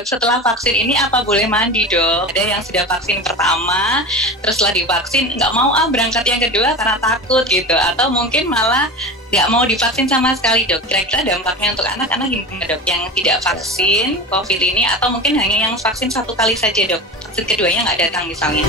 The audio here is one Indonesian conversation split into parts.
Setelah vaksin ini apa boleh mandi dok? Ada yang sudah vaksin pertama, terus setelah divaksin nggak mau berangkat yang kedua karena takut gitu, atau mungkin malah nggak mau divaksin sama sekali dok. Kira-kira dampaknya untuk anak-anak gimana dok? Yang tidak vaksin COVID ini, atau mungkin hanya yang vaksin satu kali saja dok? Vaksin keduanya nggak datang misalnya.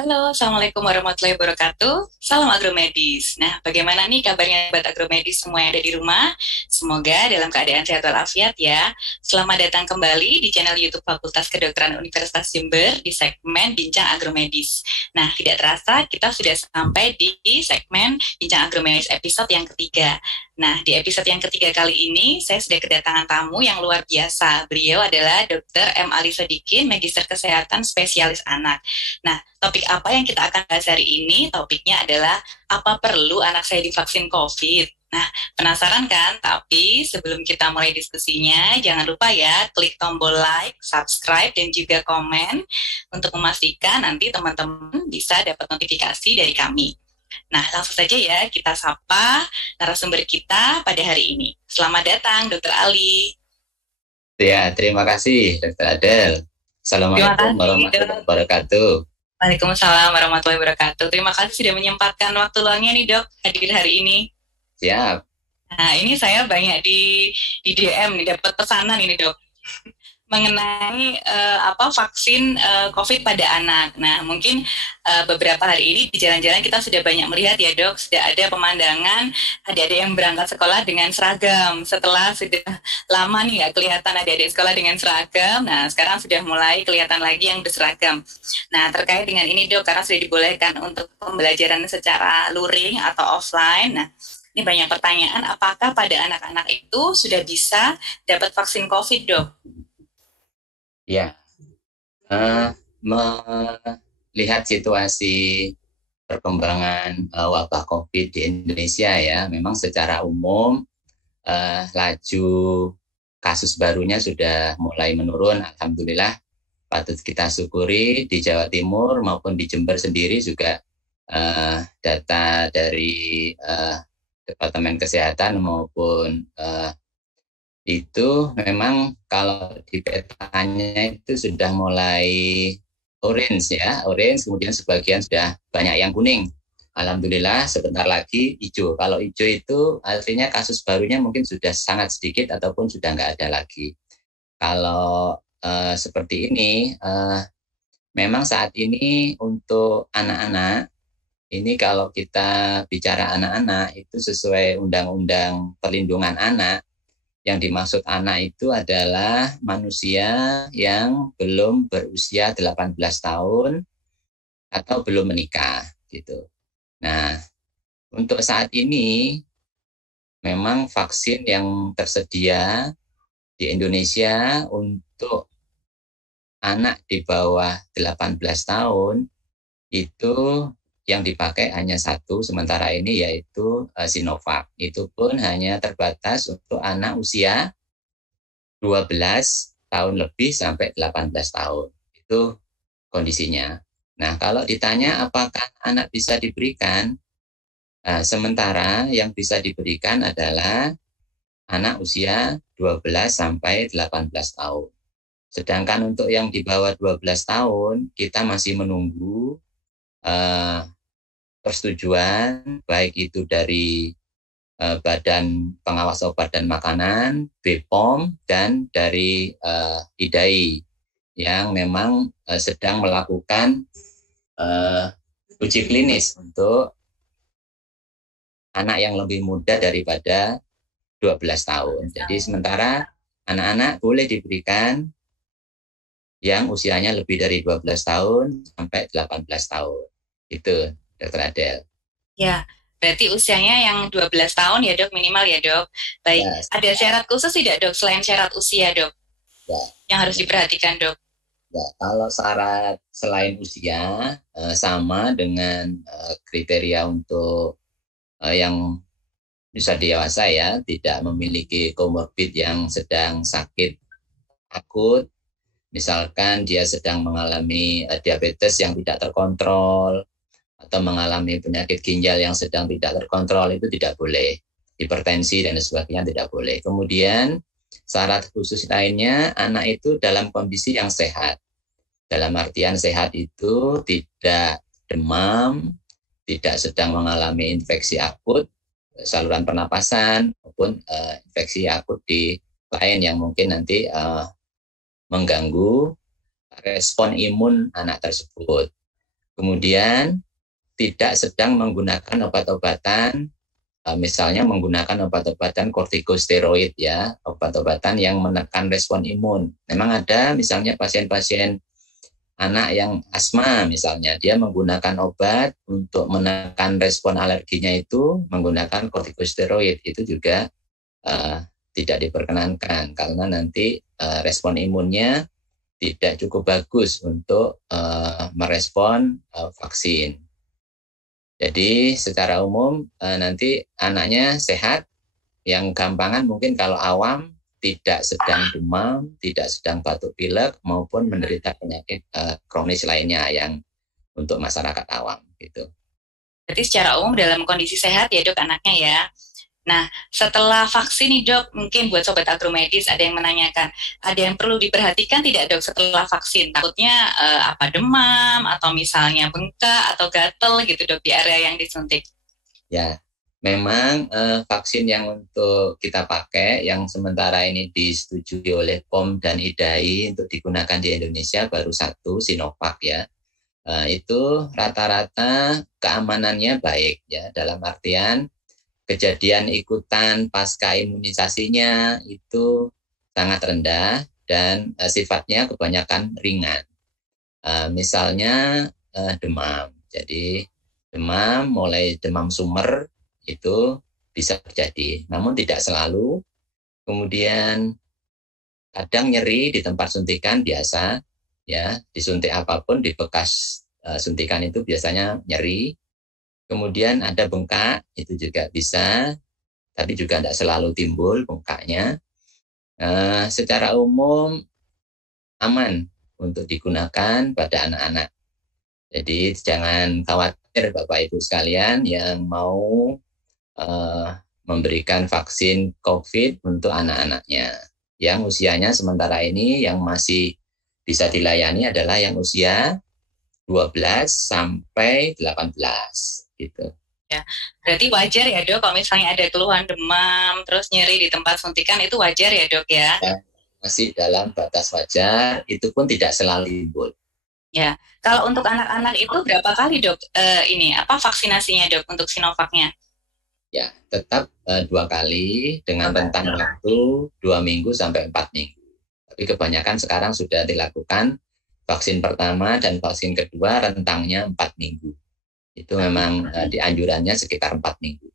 Halo, Assalamualaikum warahmatullahi wabarakatuh. Salam agromedis. Nah, bagaimana nih kabarnya buat agromedis semua yang ada di rumah? Semoga dalam keadaan sehat walafiat ya. Selamat datang kembali di channel YouTube Fakultas Kedokteran Universitas Jember di segmen Bincang Agromedis. Nah, tidak terasa kita sudah sampai di segmen Bincang Agromedis episode yang ketiga. Nah, di episode yang ketiga kali ini, saya sudah kedatangan tamu yang luar biasa. Beliau adalah Dr. M. Ali Sodikin, Magister Kesehatan Spesialis Anak. Nah, topik apa yang kita akan bahas hari ini? Topiknya adalah, apa perlu anak saya divaksin COVID? Nah, penasaran kan? Tapi sebelum kita mulai diskusinya, jangan lupa ya, klik tombol like, subscribe, dan juga komen untuk memastikan nanti teman-teman bisa dapat notifikasi dari kami. Nah, langsung saja ya kita sapa narasumber kita pada hari ini. Selamat datang, Dr. Ali. Ya, terima kasih, Dr. Adel. Terima Assalamualaikum kasih, warahmatullahi Dok. wabarakatuh. Waalaikumsalam warahmatullahi wabarakatuh. Terima kasih sudah menyempatkan waktu luangnya nih, Dok, hadir hari ini. Siap. Nah, ini saya banyak di DM nih, dapat pesanan ini, Dok, mengenai vaksin COVID pada anak. Nah, mungkin beberapa hari ini di jalan-jalan kita sudah banyak melihat ya dok, sudah ada pemandangan adik-adik yang berangkat sekolah dengan seragam. Setelah sudah lama nih nggak kelihatan adik-adik sekolah dengan seragam, nah sekarang sudah mulai kelihatan lagi yang berseragam. Nah, terkait dengan ini dok, karena sudah dibolehkan untuk pembelajaran secara luring atau offline, nah ini banyak pertanyaan, apakah pada anak-anak itu sudah bisa dapat vaksin COVID dok? Ya, melihat situasi perkembangan wabah COVID di Indonesia ya, memang secara umum laju kasus barunya sudah mulai menurun. Alhamdulillah, patut kita syukuri di Jawa Timur maupun di Jember sendiri juga data dari Departemen Kesehatan maupun itu memang kalau di petanya itu sudah mulai orange ya, orange, kemudian sebagian sudah banyak yang kuning. Alhamdulillah sebentar lagi hijau. Kalau hijau itu artinya kasus barunya mungkin sudah sangat sedikit ataupun sudah nggak ada lagi. Kalau seperti ini, memang saat ini untuk anak-anak, ini kalau kita bicara anak-anak itu sesuai Undang-Undang Perlindungan Anak, yang dimaksud anak itu adalah manusia yang belum berusia 18 tahun atau belum menikah gitu. Nah, untuk saat ini memang vaksin yang tersedia di Indonesia untuk anak di bawah 18 tahun itu yang dipakai hanya satu sementara ini, yaitu Sinovac. Itu pun hanya terbatas untuk anak usia 12 tahun lebih sampai 18 tahun. Itu kondisinya. Nah, kalau ditanya apakah anak bisa diberikan, sementara yang bisa diberikan adalah anak usia 12 sampai 18 tahun. Sedangkan untuk yang di bawah 12 tahun, kita masih menunggu persetujuan baik itu dari Badan Pengawas Obat dan Makanan, BPOM, dan dari IDAI yang memang sedang melakukan uji klinis untuk anak yang lebih muda daripada 12 tahun. Jadi sementara anak-anak boleh diberikan yang usianya lebih dari 12 tahun sampai 18 tahun. Itu, Dr. Adel. Ya, berarti usianya yang 12 tahun ya dok, minimal ya dok. Baik, Ya, ada syarat khusus tidak dok, selain syarat usia dok, ya, yang harus diperhatikan dok? ya. Kalau syarat selain usia, sama dengan kriteria untuk yang bisa dewasa ya, tidak memiliki komorbid yang sedang sakit akut, misalkan dia sedang mengalami diabetes yang tidak terkontrol atau mengalami penyakit ginjal yang sedang tidak terkontrol, itu tidak boleh. Hipertensi dan sebagainya tidak boleh. Kemudian syarat khusus lainnya, anak itu dalam kondisi yang sehat. Dalam artian sehat itu tidak demam, tidak sedang mengalami infeksi akut saluran pernapasan maupun infeksi akut di lain yang mungkin nanti mengganggu respon imun anak tersebut. Kemudian tidak sedang menggunakan obat-obatan, misalnya menggunakan obat-obatan kortikosteroid ya, obat-obatan yang menekan respon imun. Memang ada misalnya pasien-pasien anak yang asma misalnya, dia menggunakan obat untuk menekan respon alerginya itu menggunakan kortikosteroid, itu juga tidak diperkenankan karena nanti respon imunnya tidak cukup bagus untuk merespon vaksin. Jadi secara umum nanti anaknya sehat, yang gampangan mungkin kalau awam tidak sedang demam, tidak sedang batuk pilek maupun menderita penyakit kronis lainnya yang untuk masyarakat awam gitu. Berarti secara umum dalam kondisi sehat ya dok anaknya ya. Nah, setelah vaksin nih dok, mungkin buat sobat agromedis ada yang menanyakan, ada yang perlu diperhatikan tidak dok setelah vaksin? Takutnya apa demam atau misalnya bengkak atau gatel gitu dok di area yang disuntik? Ya, memang vaksin yang untuk kita pakai yang sementara ini disetujui oleh POM dan IDAI untuk digunakan di Indonesia baru satu, Sinovac ya. Itu rata-rata keamanannya baik ya, dalam artian kejadian ikutan pasca imunisasinya itu sangat rendah dan sifatnya kebanyakan ringan. Misalnya demam. Jadi demam, mulai demam sumber itu bisa terjadi, namun tidak selalu. Kemudian kadang nyeri di tempat suntikan biasa, ya disuntik apapun di bekas suntikan itu biasanya nyeri. Kemudian ada bengkak, itu juga bisa, tapi juga tidak selalu timbul bengkaknya. Secara umum aman untuk digunakan pada anak-anak. Jadi jangan khawatir Bapak Ibu sekalian yang mau memberikan vaksin COVID untuk anak-anaknya. Yang usianya sementara ini yang masih bisa dilayani adalah yang usia 12 sampai 18 gitu. Ya, berarti wajar ya dok kalau misalnya ada keluhan demam, terus nyeri di tempat suntikan itu wajar ya dok ya? Ya, masih dalam batas wajar, itu pun tidak selalu timbul. Ya, kalau untuk anak-anak itu berapa kali dok ini apa vaksinasinya dok untuk Sinovacnya? Ya, tetap 2 kali dengan rentang waktu 2 minggu sampai 4 minggu. Tapi kebanyakan sekarang sudah dilakukan vaksin pertama dan vaksin kedua rentangnya 4 minggu. Itu memang dianjurannya sekitar 4 minggu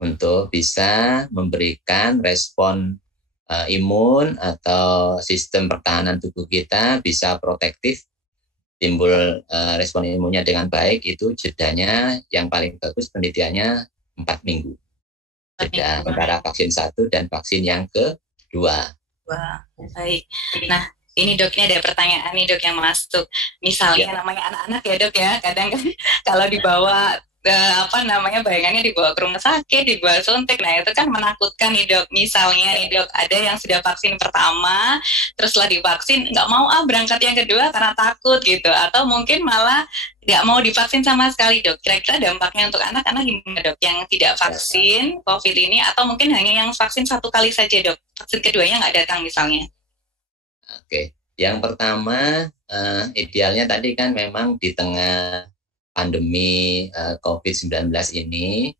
untuk bisa memberikan respon imun atau sistem pertahanan tubuh kita bisa protektif, timbul respon imunnya dengan baik. Itu jedanya yang paling bagus penelitiannya 4 minggu. Jeda antara vaksin satu dan vaksin yang kedua. Wah, baik. Nah, ini dok, ini ada pertanyaan nih dok yang masuk. Misalnya namanya anak-anak ya dok ya, kadang kan kalau dibawa apa namanya bayangannya dibawa ke rumah sakit, dibawa suntik, nah itu kan menakutkan nih dok. Misalnya nih dok, ada yang sudah vaksin pertama, terus setelah divaksin nggak mau berangkat yang kedua karena takut gitu, atau mungkin malah nggak mau divaksin sama sekali dok. Kira-kira dampaknya untuk anak-anak gimana dok? Yang tidak vaksin COVID ini, atau mungkin hanya yang vaksin 1 kali saja dok? Vaksin keduanya nggak datang misalnya? Oke, yang pertama idealnya tadi kan memang di tengah pandemi COVID-19 ini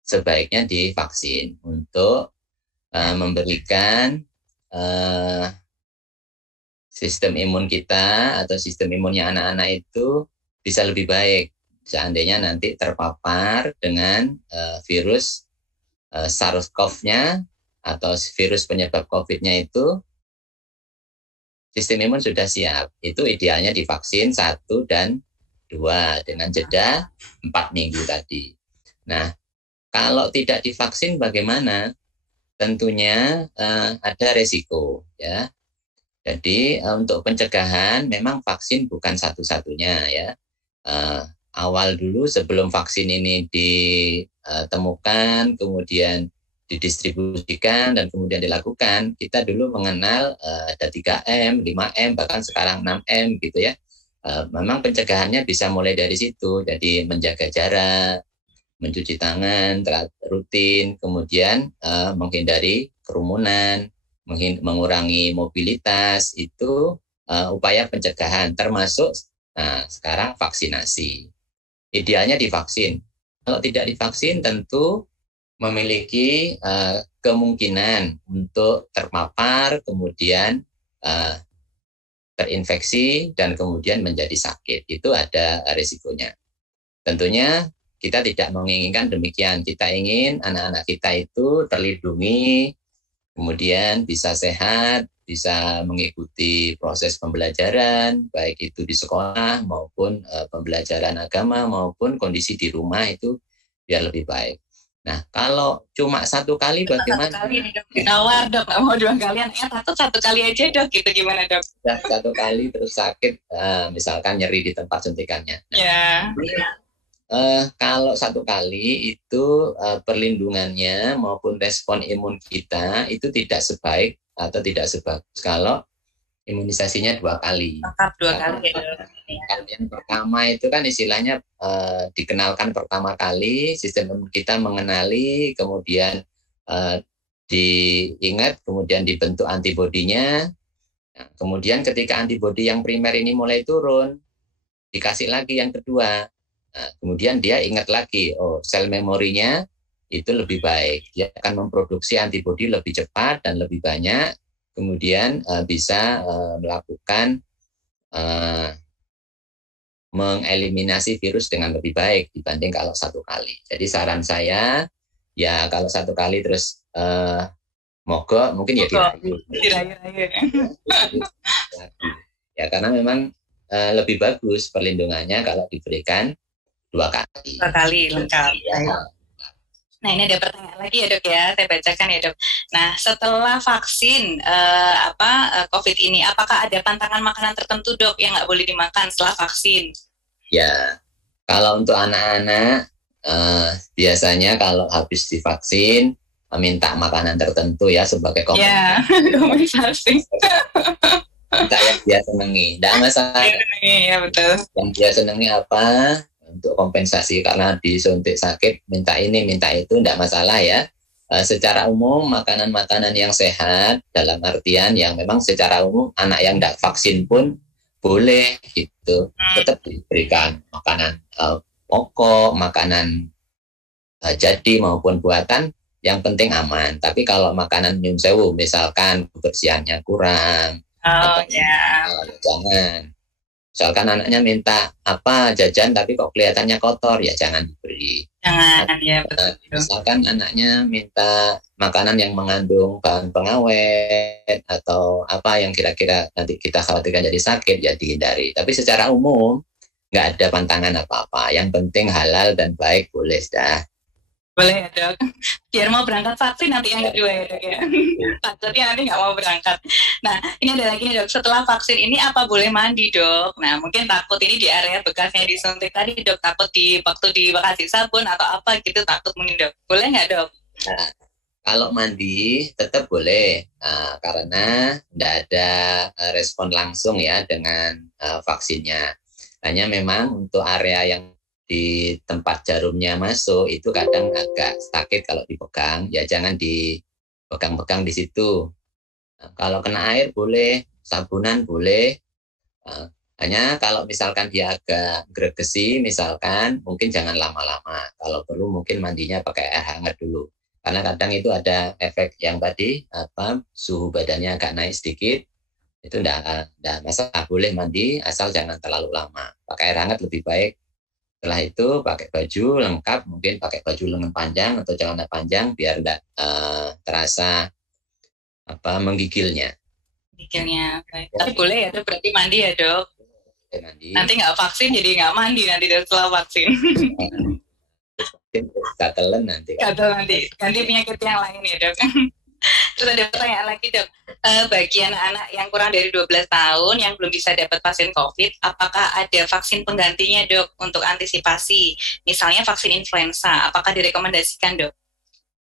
sebaiknya divaksin untuk memberikan sistem imun kita atau sistem imunnya anak-anak itu bisa lebih baik seandainya nanti terpapar dengan virus SARS-CoV-nya atau virus penyebab COVID-nya itu, sistem imun sudah siap. Itu idealnya divaksin 1 dan 2 dengan jeda 4 minggu tadi. Nah, Kalau tidak divaksin bagaimana? Tentunya ada resiko ya. Jadi untuk pencegahan memang vaksin bukan satu-satunya ya. Awal dulu sebelum vaksin ini ditemukan, kemudian didistribusikan dan kemudian dilakukan, kita dulu mengenal ada 3M, 5M, bahkan sekarang 6M gitu ya. Memang pencegahannya bisa mulai dari situ, jadi menjaga jarak, mencuci tangan rutin, kemudian menghindari kerumunan, mengurangi mobilitas, itu upaya pencegahan, termasuk sekarang vaksinasi. Idealnya divaksin. Kalau tidak divaksin tentu memiliki kemungkinan untuk terpapar, kemudian terinfeksi, dan kemudian menjadi sakit. Itu ada risikonya. Tentunya kita tidak menginginkan demikian. Kita ingin anak-anak kita itu terlindungi, kemudian bisa sehat, bisa mengikuti proses pembelajaran, baik itu di sekolah maupun pembelajaran agama maupun kondisi di rumah itu biar lebih baik. Nah, kalau cuma satu kali bagaimana? Satu kali nih dok, ditawar dok, nggak mau 2 kalian, takut 1 kali aja dok, gitu gimana dok? Ya, 1 kali terus sakit, misalkan nyeri di tempat suntikannya. Ya. Kalau 1 kali itu perlindungannya maupun respon imun kita itu tidak sebaik atau tidak sebagus kalau imunisasinya 2 kali. Lengkap 2 kali ya. Yang pertama itu kan istilahnya dikenalkan pertama kali, sistem imun kita mengenali, kemudian diingat, kemudian dibentuk antibodinya. Nah, kemudian ketika antibodi yang primer ini mulai turun, dikasih lagi yang kedua. Nah, kemudian dia ingat lagi, oh sel memorinya itu lebih baik. Dia akan memproduksi antibodi lebih cepat dan lebih banyak, kemudian bisa melakukan mengeliminasi virus dengan lebih baik dibanding kalau 1 kali. Jadi saran saya, ya kalau 1 kali terus mogok, mungkin ya dirayu. Ya karena memang lebih bagus perlindungannya kalau diberikan 2 kali. 2 kali lengkap. Ya. Nah ini ada pertanyaan lagi ya dok ya, saya bacakan ya dok. Nah setelah vaksin COVID ini, apakah ada pantangan makanan tertentu dok yang nggak boleh dimakan setelah vaksin? Ya, kalau untuk anak-anak biasanya kalau habis divaksin meminta makanan tertentu ya sebagai kompensasi. Ya, kompensasi. Minta yang dia senangi, tidak masalah. Ya betul. Yang dia senangi apa? Untuk kompensasi karena disuntik sakit, minta ini, minta itu, tidak masalah ya. Secara umum makanan-makanan yang sehat dalam artian yang memang secara umum anak yang tidak vaksin pun boleh gitu, tetap diberikan makanan pokok, makanan jadi maupun buatan, yang penting aman. Tapi kalau makanan nyun sewu misalkan kebersihannya kurang, jangan. Misalkan anaknya minta apa jajan tapi kok kelihatannya kotor, ya jangan diberi. Jangan, ya betul. Misalkan anaknya minta makanan yang mengandung bahan pengawet atau apa yang kira-kira nanti kita khawatirkan jadi sakit, ya dihindari. Tapi secara umum nggak ada pantangan apa-apa. Yang penting halal dan baik, boleh dah. Boleh ya dok, biar mau berangkat vaksin nanti yang kedua ya dok ya. Takutnya nanti nggak mau berangkat. Nah ini ada lagi nih dok, setelah vaksin ini apa boleh mandi dok? Nah mungkin takut ini di area bekasnya disuntik tadi dok, takut waktu dikasih sabun atau apa gitu, takut mungkin dok. Boleh nggak dok? Nah, kalau mandi tetap boleh, karena tidak ada respon langsung ya dengan vaksinnya. Hanya memang untuk area yang di tempat jarumnya masuk itu kadang agak sakit kalau dipegang, ya jangan dipegang-pegang di situ. Kalau kena air boleh, sabunan boleh. Hanya kalau misalkan dia agak gregesi, misalkan mungkin jangan lama-lama. Kalau perlu mungkin mandinya pakai air hangat dulu. Karena kadang itu ada efek yang tadi suhu badannya agak naik sedikit. Itu enggak masalah, boleh mandi asal jangan terlalu lama. Pakai air hangat lebih baik. Setelah itu pakai baju lengkap, mungkin pakai baju lengan panjang atau celana panjang biar enggak terasa menggigilnya. Menggigilnya, baik. Tapi boleh ya dok, berarti mandi ya dok? Mandi. Nanti nggak vaksin jadi nggak mandi nanti setelah vaksin. Gatelan nanti. Gatel nanti, ganti penyakit yang lain ya dok. Terus ada pertanyaan lagi dok, bagi anak-anak yang kurang dari 12 tahun yang belum bisa dapat vaksin COVID, apakah ada vaksin penggantinya dok untuk antisipasi? Misalnya vaksin influenza, apakah direkomendasikan dok?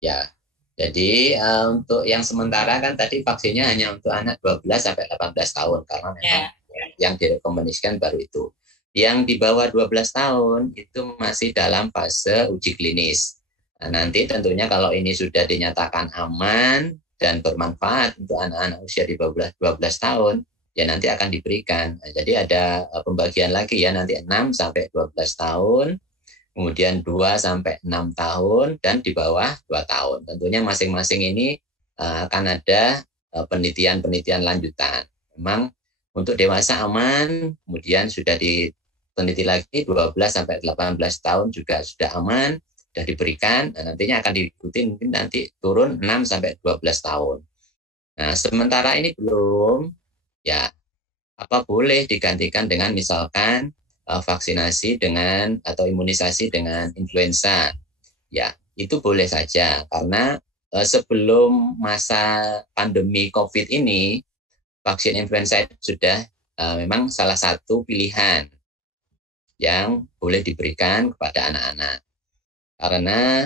Ya, jadi untuk yang sementara kan tadi vaksinnya hanya untuk anak 12 sampai 18 tahun karena memang yang direkomendasikan baru itu. Yang di bawah 12 tahun itu masih dalam fase uji klinis. Nah, nanti tentunya kalau ini sudah dinyatakan aman dan bermanfaat untuk anak-anak usia di bawah 12 tahun, ya nanti akan diberikan. Nah, jadi ada pembagian lagi ya, nanti 6 sampai 12 tahun, kemudian 2 sampai 6 tahun, dan di bawah 2 tahun. Tentunya masing-masing ini akan ada penelitian-penelitian lanjutan. Memang untuk dewasa aman, kemudian sudah diteliti lagi 12 sampai 18 tahun juga sudah aman, sudah diberikan, dan nantinya akan diikuti mungkin nanti turun 6 sampai 12 tahun. Nah, sementara ini belum, ya apa boleh digantikan dengan misalkan vaksinasi dengan atau imunisasi dengan influenza. Ya, itu boleh saja karena sebelum masa pandemi COVID ini vaksin influenza itu sudah memang salah satu pilihan yang boleh diberikan kepada anak-anak. Karena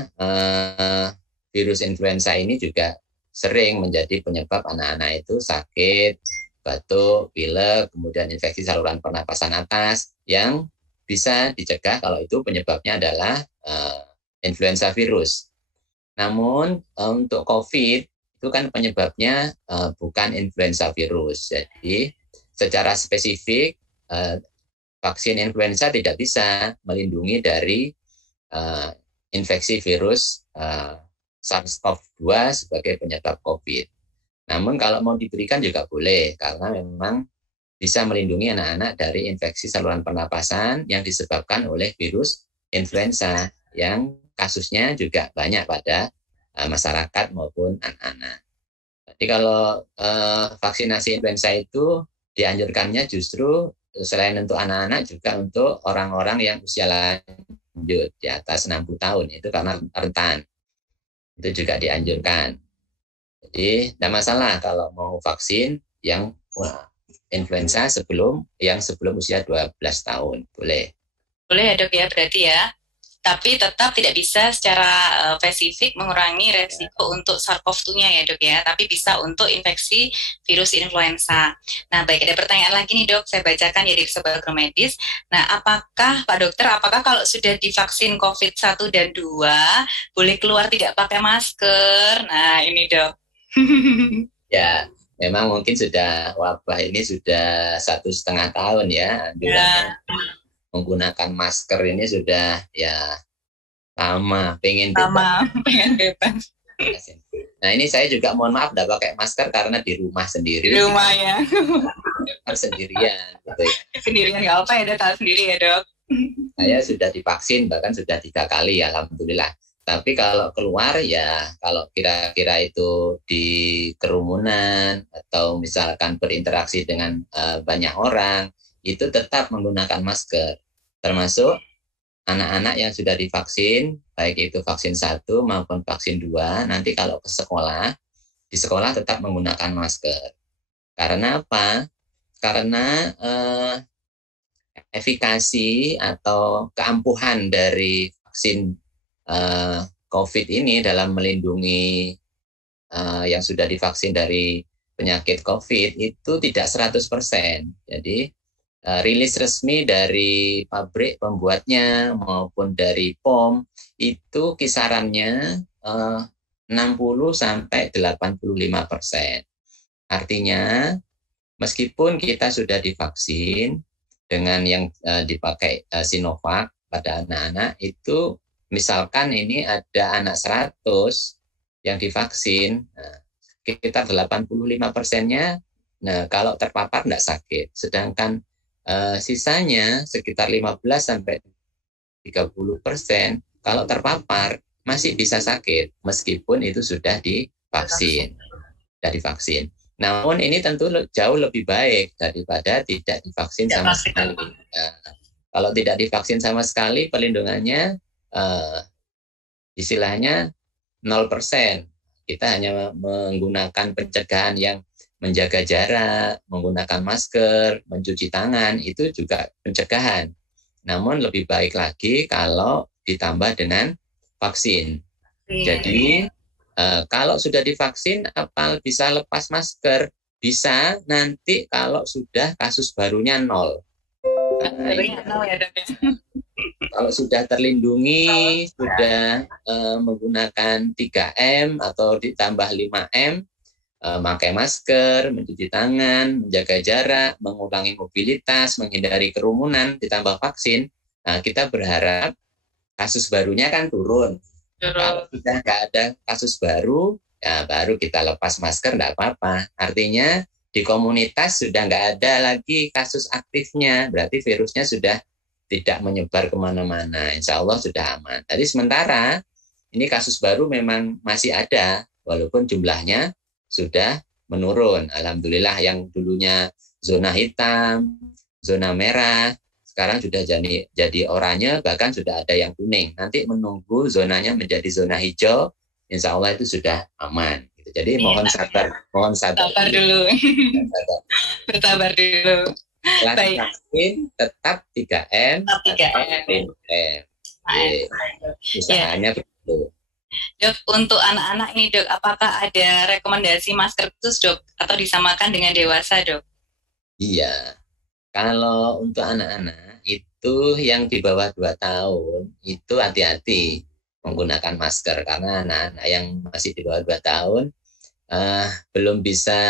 virus influenza ini juga sering menjadi penyebab anak-anak itu sakit, batuk, pilek, kemudian infeksi saluran pernapasan atas yang bisa dicegah kalau itu penyebabnya adalah influenza virus. Namun untuk COVID itu kan penyebabnya bukan influenza virus. Jadi secara spesifik vaksin influenza tidak bisa melindungi dari infeksi virus SARS-CoV-2 sebagai penyebab COVID. Namun kalau mau diberikan juga boleh, karena memang bisa melindungi anak-anak dari infeksi saluran pernapasan yang disebabkan oleh virus influenza, yang kasusnya juga banyak pada masyarakat maupun anak-anak. Jadi kalau vaksinasi influenza itu dianjurkannya justru selain untuk anak-anak juga untuk orang-orang yang usia lanjut di atas 60 tahun, itu karena rentan. Itu juga dianjurkan. Jadi tidak masalah kalau mau vaksin yang influenza sebelum usia 12 tahun. Boleh. Boleh ya dok ya, berarti ya. Tapi tetap tidak bisa secara spesifik mengurangi resiko untuk SARS-CoV-2-nya ya dok ya, tapi bisa untuk infeksi virus influenza. Nah baik, ada pertanyaan lagi nih dok, saya bacakan ya dari Sobat Agromedis. Nah apakah Pak Dokter, apakah kalau sudah divaksin COVID-1 dan 2 boleh keluar tidak pakai masker? Nah ini dok. Ya, memang mungkin sudah wabah ini sudah 1,5 tahun ya, anjurannya menggunakan masker ini sudah ya lama, pengen bebas. Nah ini saya juga mohon maaf tidak pakai masker karena di rumah sendiri. Di rumah ya. Sendirian. Gitu ya. Sendirian nggak apa ya, tahu sendiri ya dok. Saya sudah divaksin bahkan sudah 3 kali, alhamdulillah. Tapi kalau keluar ya, kalau kira-kira itu di kerumunan atau misalkan berinteraksi dengan banyak orang, itu tetap menggunakan masker. Termasuk anak-anak yang sudah divaksin, baik itu vaksin 1 maupun vaksin 2, nanti kalau ke sekolah, di sekolah tetap menggunakan masker. Karena apa? Karena efikasi atau keampuhan dari vaksin COVID ini dalam melindungi yang sudah divaksin dari penyakit COVID itu tidak 100%. Jadi rilis resmi dari pabrik pembuatnya maupun dari POM itu kisarannya 60 sampai 85%. Artinya meskipun kita sudah divaksin dengan yang dipakai Sinovac pada anak-anak itu, misalkan ini ada anak 100 yang divaksin, sekitar 85%-nya kalau terpapar tidak sakit, sedangkan sisanya sekitar 15 sampai 30% kalau terpapar masih bisa sakit meskipun itu sudah divaksin. Namun ini tentu jauh lebih baik daripada tidak divaksin sama sekali. Kalau tidak divaksin sama sekali, perlindungannya istilahnya 0%. Kita hanya menggunakan pencegahan yang menjaga jarak, menggunakan masker, mencuci tangan, itu juga pencegahan. Namun lebih baik lagi kalau ditambah dengan vaksin. Jadi kalau sudah divaksin, apa bisa lepas masker? Bisa nanti kalau sudah kasus barunya nol. Kalau sudah terlindungi, sudah menggunakan 3M atau ditambah 5M, memakai masker, mencuci tangan, menjaga jarak, mengurangi mobilitas, menghindari kerumunan, ditambah vaksin, nah kita berharap kasus barunya kan turun. Kalau sudah nggak ada kasus baru, ya baru kita lepas masker, nggak apa-apa. Artinya di komunitas sudah nggak ada lagi kasus aktifnya, berarti virusnya sudah tidak menyebar kemana-mana. Insya Allah sudah aman. Jadi sementara ini kasus baru memang masih ada, walaupun jumlahnya sudah menurun. Alhamdulillah yang dulunya zona hitam, zona merah, sekarang sudah jadi oranye, bahkan sudah ada yang kuning. Nanti menunggu zonanya menjadi zona hijau, insya Allah itu sudah aman. Jadi mohon sabar, sabar dulu. Bersabar dulu. Setelah vaksin tetap 3M, 3M. Usahanya begitu. Dok, untuk anak-anak ini dok, apakah ada rekomendasi masker khusus dok, atau disamakan dengan dewasa dok? Iya, kalau untuk anak-anak itu yang di bawah 2 tahun itu hati-hati menggunakan masker, karena anak-anak yang masih di bawah 2 tahun belum bisa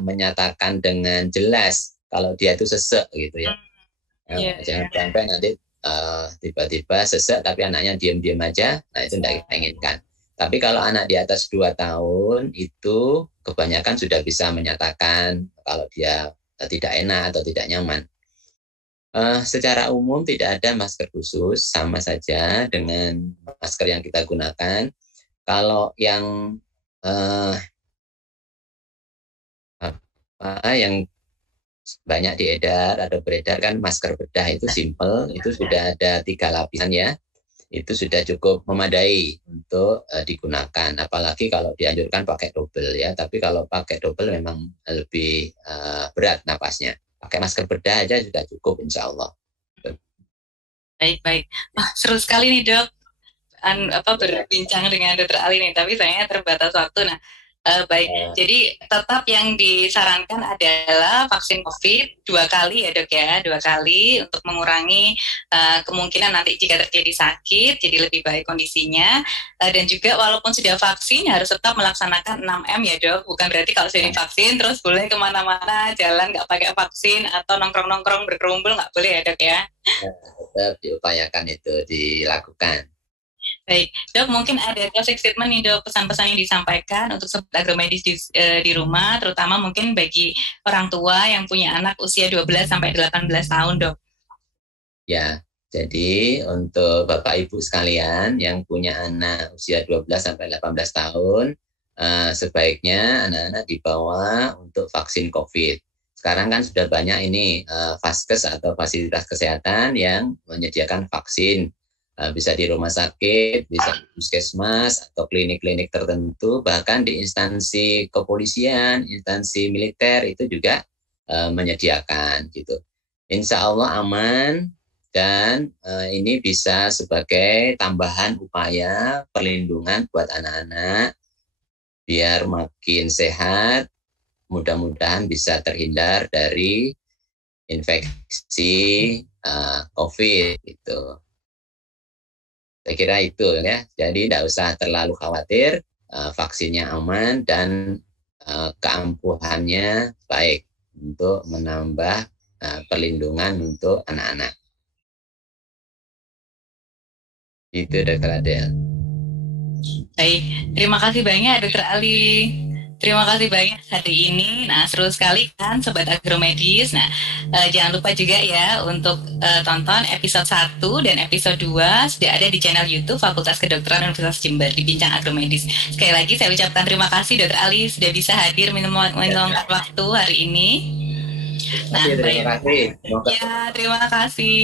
menyatakan dengan jelas kalau dia itu sesek gitu ya. Jangan sampai nanti tiba-tiba sesek tapi anaknya diam-diam aja, nah itu tidak kita inginkan. Tapi kalau anak di atas 2 tahun itu kebanyakan sudah bisa menyatakan kalau dia tidak enak atau tidak nyaman. Secara umum tidak ada masker khusus, sama saja dengan masker yang kita gunakan. Kalau yang yang banyak diedar atau beredar kan masker bedah itu simple, itu sudah ada 3 lapisan ya, itu sudah cukup memadai untuk digunakan. Apalagi kalau dianjurkan pakai double ya, tapi kalau pakai double memang lebih berat napasnya. Pakai masker bedah aja sudah cukup insya Allah. Baik. Seru sekali nih dok, berbincang dengan Dokter Ali nih, tapi sayangnya terbatas waktu. Nah, jadi tetap yang disarankan adalah vaksin COVID 2 kali ya dok ya, 2 kali untuk mengurangi kemungkinan nanti jika terjadi sakit, jadi lebih baik kondisinya. Dan juga walaupun sudah vaksin harus tetap melaksanakan 6M ya dok, bukan berarti kalau sudah divaksin terus boleh kemana-mana jalan nggak pakai vaksin atau nongkrong-nongkrong berkerumpul nggak boleh ya dok ya. Tetap diupayakan itu dilakukan. Baik, dok mungkin ada closing statement nih dok, pesan-pesan yang disampaikan untuk sobat agromedis di rumah, terutama mungkin bagi orang tua yang punya anak usia 12 sampai 18 tahun dok. Ya, jadi untuk Bapak Ibu sekalian yang punya anak usia 12 sampai 18 tahun, sebaiknya anak-anak dibawa untuk vaksin COVID. Sekarang kan sudah banyak ini vaskes atau fasilitas kesehatan yang menyediakan vaksin. Bisa di rumah sakit, bisa di puskesmas atau klinik-klinik tertentu, bahkan di instansi kepolisian, instansi militer itu juga menyediakan gitu. Insya Allah aman dan ini bisa sebagai tambahan upaya perlindungan buat anak-anak biar makin sehat, mudah-mudahan bisa terhindar dari infeksi COVID gitu. Saya kira itu ya, jadi tidak usah terlalu khawatir, vaksinnya aman dan keampuhannya baik untuk menambah perlindungan untuk anak-anak. Itu Dr. Adel. Baik, terima kasih banyak Dr. Ali. Terima kasih banyak hari ini. Nah, seru sekali kan Sobat Agromedis. Nah, jangan lupa juga ya untuk tonton episode 1 dan episode 2 sudah ada di channel YouTube Fakultas Kedokteran Universitas Jember di Bincang Agromedis. Sekali lagi saya ucapkan terima kasih Dr. Ali sudah bisa hadir meluangkan waktu hari ini. Nah, Oke, baik. terima kasih. Semoga Ya, terima kasih.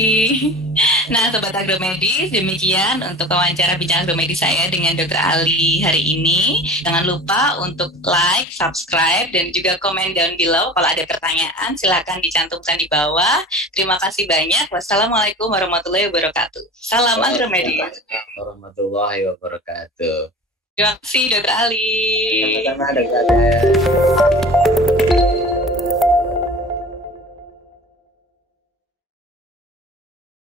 Nah, Sobat Agromedis, demikian untuk wawancara bincang agromedis saya dengan Dr. Ali hari ini. Jangan lupa untuk like, subscribe, dan juga komen down below. Kalau ada pertanyaan, silakan dicantumkan di bawah. Terima kasih banyak. Wassalamualaikum warahmatullahi wabarakatuh. Salam agromedis. warahmatullahi wabarakatuh. Terima kasih, Dr. Ali. Sama-sama, Dr. Ade.